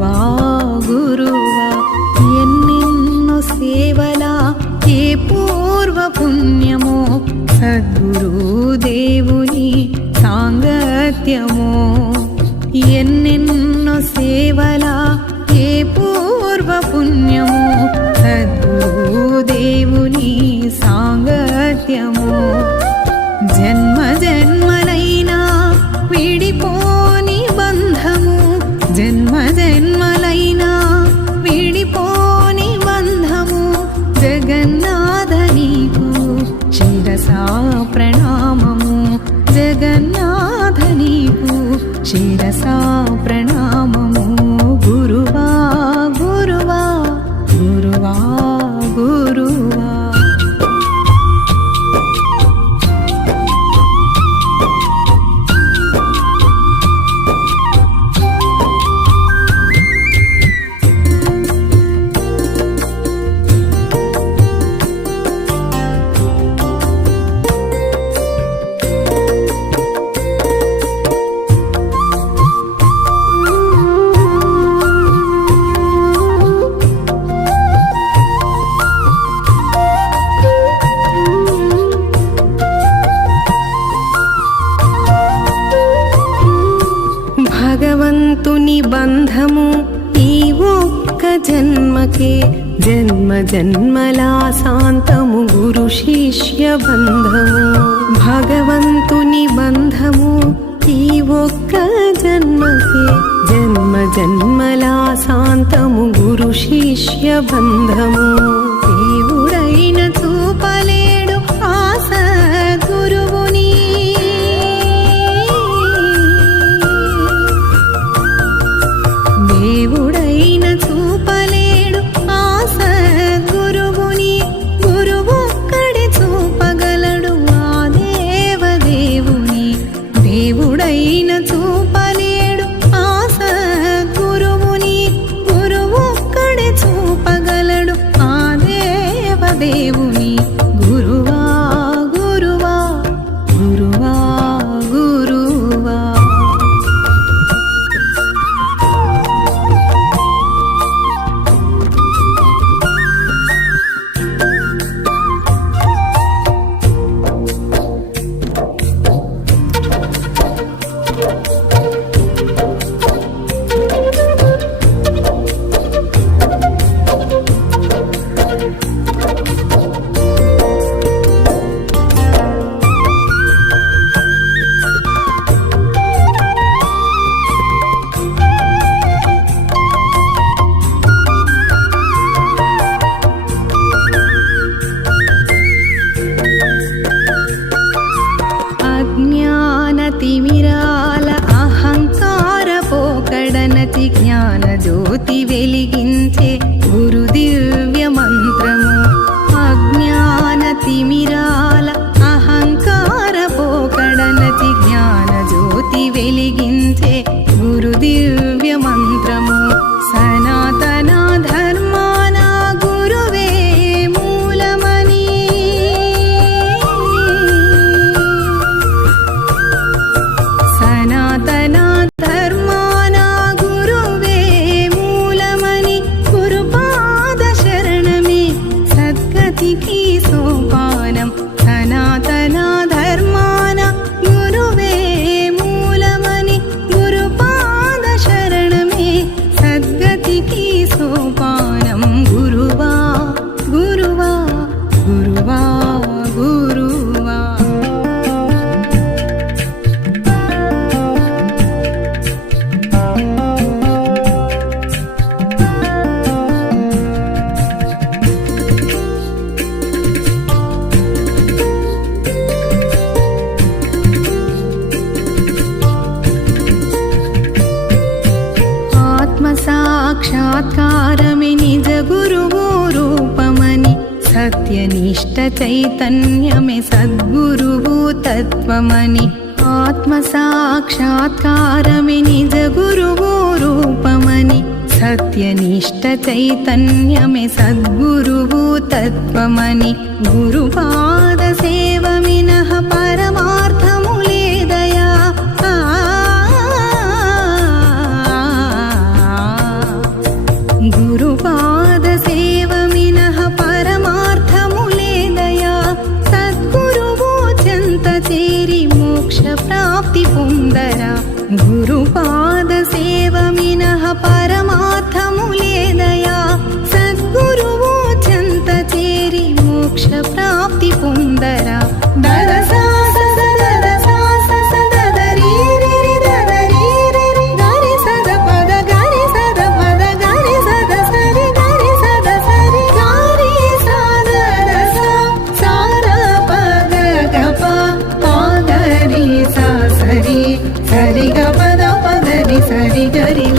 గురువా గురువా ఎన్నెన్నో సేవలా ఏ పూర్వ పుణ్యమో సద్గురు దేవుని సాంగత్యమో ఎన్నెన్నో సేవలా ఏ పూర్వ పుణ్యమో సద్గురు దేవుని సాంగత్యమో జన్మ జన్మలైనా విడిపోని బంధము జన్మ జన్మలైనా విడిపోని బంధము జగన్నాథ నీకు శిరసా ప్రణామము జగన్నాథ నీకు శిరసా ప్రణామము గురువా గురువా గురువా గురువా భగవంతుని బంధము ఈ ఒక్క జన్మకే జన్మ జన్మల శాంతము గురు శిష్య బంధము భగవంతుని బంధము ఈ ఒక్క జన్మకే జన్మ జన్మల శాంతము గురు శిష్య బంధము దేవుడైన చూపలేడు ఆస గురువుని దేవుడైన చూపలేడు ఆస గురువుని గురువొక్కడే చూపగలడు ఆ దేవదేవుని దేవుడైన చూపలేడు ఆస గురువుని గురువొక్కడే చూపగలడు ఆ దేవదేవుని గురువా గురువా గురువా గురువా తిమిరాల అహంకార పోకడనతి జ్ఞాన జ్యోతి వెలిగించే గురు దివ్య మంత్రము అజ్ఞాన తిమిరాల అహంకార పోకడనతి జ్ఞాన జ్యోతి వెలిగించే గురు దివ్య మంత్రము సనాతన ధర్మాన గురువే మూలమని సనాతన ధర్మాన గురువే మూలమని గురుపాద శరణమే సద్గతికి సోపానం సనాతన ధర్మాన గురువే మూలమని గురుపాద శరణమే సద్గతికి సోపానం గురువా గురువా గురువా గురువా సాక్షాత్కారమే నిజ గురువు రూపమని సత్యనిష్ట చైతన్యమే సద్గురువు తత్వమని ఆత్మ సాక్షాత్కారమే నిజ గురువు రూపమని సత్యనిష్ట చైతన్యమే సద్గురువు తత్వమని గురుపాద సేవ మినహ పరమార్థము లేదయా గురుపాద సేవ మినహ పరమార్థము లేదయా సద్గురువు చెంత చేరి మోక్ష ప్రాప్తి పొందరా దరసా సరి గ పద పదని సరి గరి